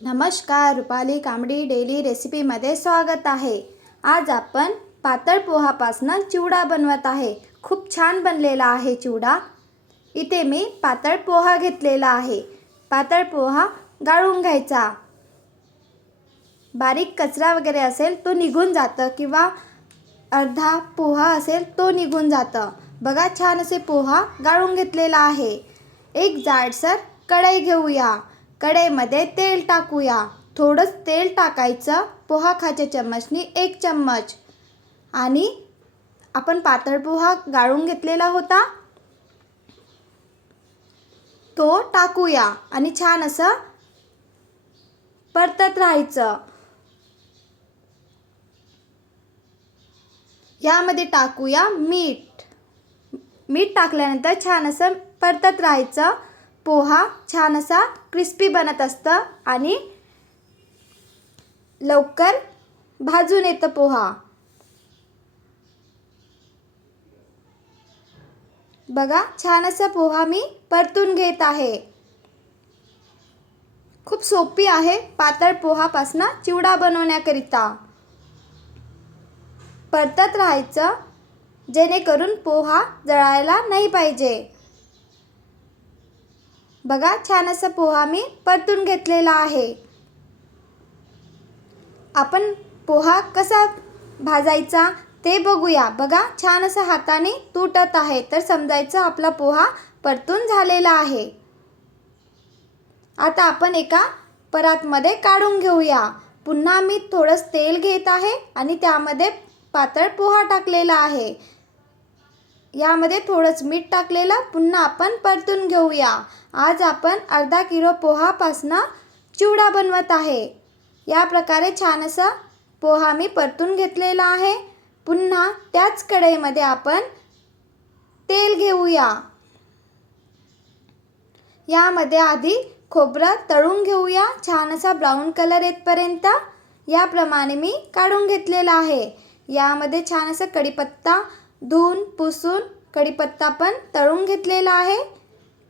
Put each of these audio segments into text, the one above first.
नमस्कार, रुपाली कांबडी डेली रेसिपीमध्ये स्वागत आहे। आज आपण पातळ पोहापासून चिवडा बनवत आहे। खूप छान बनलेला आहे चिवडा। इथे मी पातळ पोहा घेतलेला आहे। पातळ पोहा गाळून घ्यायचा। बारीक कचरा वगैरे असेल तो निघून जातं किंवा अर्धा पोहा असेल तो निघून जातं। बघा, छान असे पोहा गाळून घेतलेला आहे। एक जाडसर कढई घेऊया। कढईमध्ये तेल टाकूया। थोडंच तेल टाकायचं। पोहा खाच्या चम्मचनी 1 चम्मच आणि आपण पातळ पोहा गाळून घेतलेला होता तो टाकूया आणि छान असं परतत राहायचं। यामध्ये टाकूया मीठ। मीठ टाकल्यानंतर छान असं परतत राहायचं। पोहा छान असा क्रिस्पी बनत असतं आणि लवकर भाजून येतं पोहा। बघा, छान असा पोहा मी परतून घेत आहे। खूप सोपी आहे पातळ पोहापासून चिवडा बनवण्याकरिता। परतत राहायचं जेणेकरून पोहा जळायला नाही पाहिजे। बघा, छान असा पोहा मी परतून घेतलेला आहे। आपण पोहा कसा भाजायचा ते बघूया। बघा, छान असं हाताने तुटत आहे तर समजायचं आपला पोहा परतून झालेला आहे। आता आपण एका परातमध्ये काढून घेऊया। पुन्हा मी थोडंसं तेल घेत आहे आणि त्यामध्ये पातळ पोहा टाकलेला आहे। यामध्ये थोडंच मीठ टाकलेलं पुन्हा आपण परतून घेऊया। आज आपण अर्धा किलो पोहापासून चिवडा बनवत आहे। या प्रकारे छान असा पोहा मी परतून घेतलेला आहे। पुन्हा त्याच कढईमध्ये आपण तेल घेऊया। यामध्ये आधी खोबरं तळून घेऊया छान असा ब्राऊन कलर येतपर्यंत। याप्रमाणे मी काढून घेतलेला आहे। यामध्ये छान असा कढीपत्ता धुवून पुसून कढीपत्ता पण तळून घेतलेला आहे।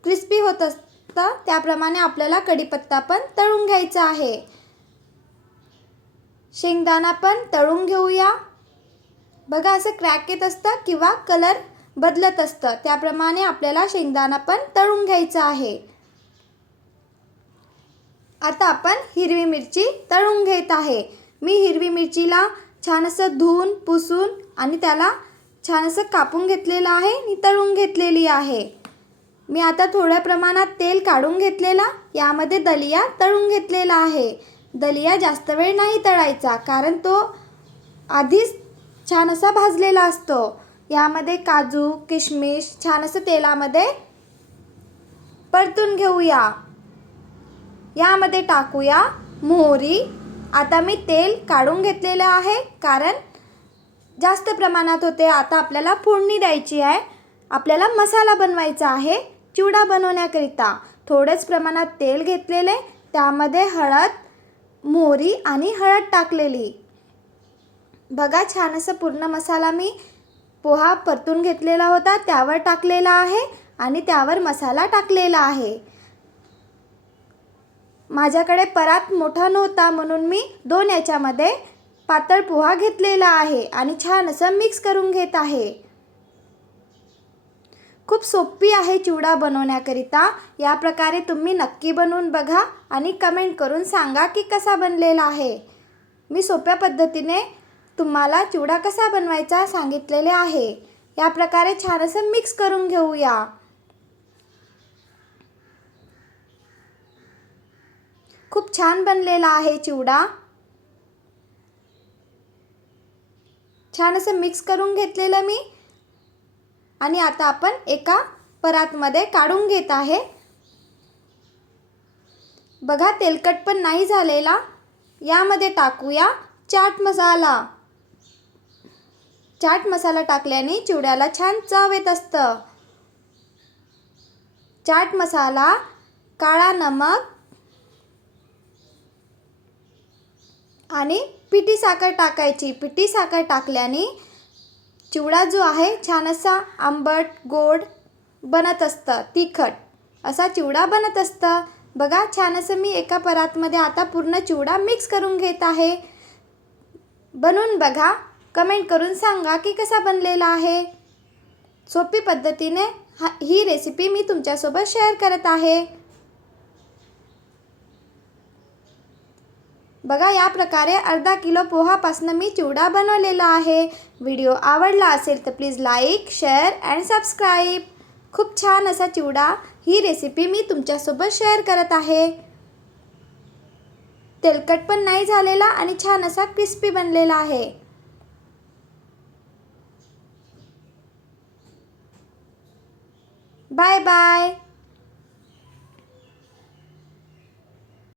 क्रिस्पी होत असतं त्याप्रमाणे आपल्याला कढीपत्ता पण तळून घ्यायचा आहे। शेंगदाणा पण तळून घेऊया। बघा, असं क्रॅक येत असतं किंवा कलर बदलत असतं त्याप्रमाणे आपल्याला शेंगदाणा पण तळून घ्यायचा आहे। आता आपण हिरवी मिरची तळून घेत आहे। मी हिरवी मिरचीला छान असं धुवून पुसून आणि त्याला छान असं कापून घेतलेलं आहे आणि तळून घेतलेली आहे। मी आता थोड्या प्रमाणात तेल काढून घेतलेला यामध्ये दलिया तळून घेतलेला आहे। दलिया जास्त वेळ नाही तळायचा कारण तो आधीच छान असा भाजलेला असतो। यामध्ये काजू किशमिश छान असं तेलामध्ये परतून घेऊया। यामध्ये टाकूया मोहरी। आता मी तेल काढून घेतलेलं आहे कारण जास्त प्रमाणात होते। आता आपल्याला फोडणी द्यायची आहे। आपल्याला मसाला बनवायचा आहे चिवडा बनवण्याकरिता। थोडेच प्रमाणात तेल घेतलेले त्यामध्ये हळद मोहरी आणि हळद टाकलेली। बघा, छान असं पूर्ण मसाला मी पोहा परतून घेतलेला होता त्यावर टाकलेला आहे आणि त्यावर मसाला टाकलेला आहे। माझ्याकडे परात मोठा नव्हता म्हणून मी 2 याच्यामध्ये पातळ पोहा घेतलेला आहे आणि छान असं मिक्स करून घेत आहे। खूप सोपी आहे चिवडा बनवण्याकरिता। या प्रकारे तुम्ही नक्की बनवून बघा आणि कमेंट करून सांगा की कसा बनलेला आहे। मी सोप्या पद्धतीने तुम्हाला चिवडा कसा बनवायचा सांगितलेले आहे। या प्रकारे छान असं मिक्स करून घेऊया। खूप छान बनलेला आहे चिवडा। छान असं मिक्स करून घेतलेलं मी आणि आता आपण एका परातमध्ये काढून घेत आहे। बघा, तेलकट पण नाही झालेला। यामध्ये टाकूया चाट मसाला। चाट मसाला टाकल्याने चिवड्याला छान चव येत असतं। चाट मसाला, काळा नमक आणि पिठी साखर टाकायची। पिठी साखर टाकल्याने चिवडा जो आहे छान असा आंबट गोड बनत असतं, तिखट असा चिवडा बनत असतं। बघा छान असं मी एका परातमध्ये आता पूर्ण चिवडा मिक्स करून घेत आहे. बनवून बघा, कमेंट करून सांगा की कसा बनलेला आहे. सोपी पद्धतीने ही रेसिपी मी तुमच्यासोबत शेअर करत आहे. बघा या प्रकारे अर्धा किलो पोहापासून मी चिवडा बनवलेला आहे. व्हिडिओ आवडला असेल तर please like, share and subscribe. खूप छान असा चिवडा ही रेसिपी मी तुमच्यासोबत शेअर करत आहे. तेलकट पण नाही झालेला आणि छान असा क्रिस्पी बनलेला आहे. Bye bye.